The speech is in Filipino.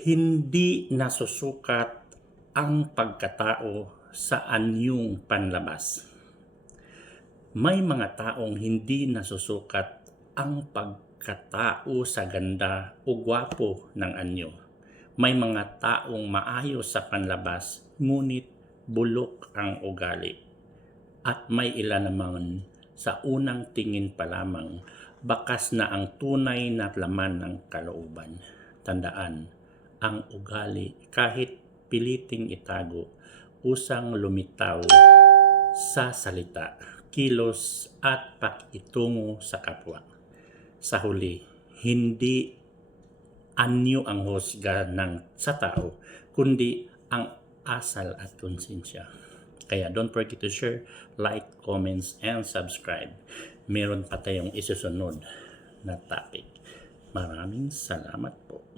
Hindi nasusukat ang pagkatao sa anyong panlabas. May mga taong hindi nasusukat ang pagkatao sa ganda o gwapo ng anyo. May mga taong maayos sa panlabas, ngunit bulok ang ugali. At may ilan naman sa unang tingin pa lamang, bakas na ang tunay na laman ng kalooban. Tandaan, ang ugali kahit piliting itago, usang lumitaw sa salita, kilos at pakitungo sa kapwa. Sa huli, hindi anyo ang husga sa tao, kundi ang asal at konsensya. Kaya don't forget to share, like, comments, and subscribe. Meron pa tayong isusunod na topic. Maraming salamat po.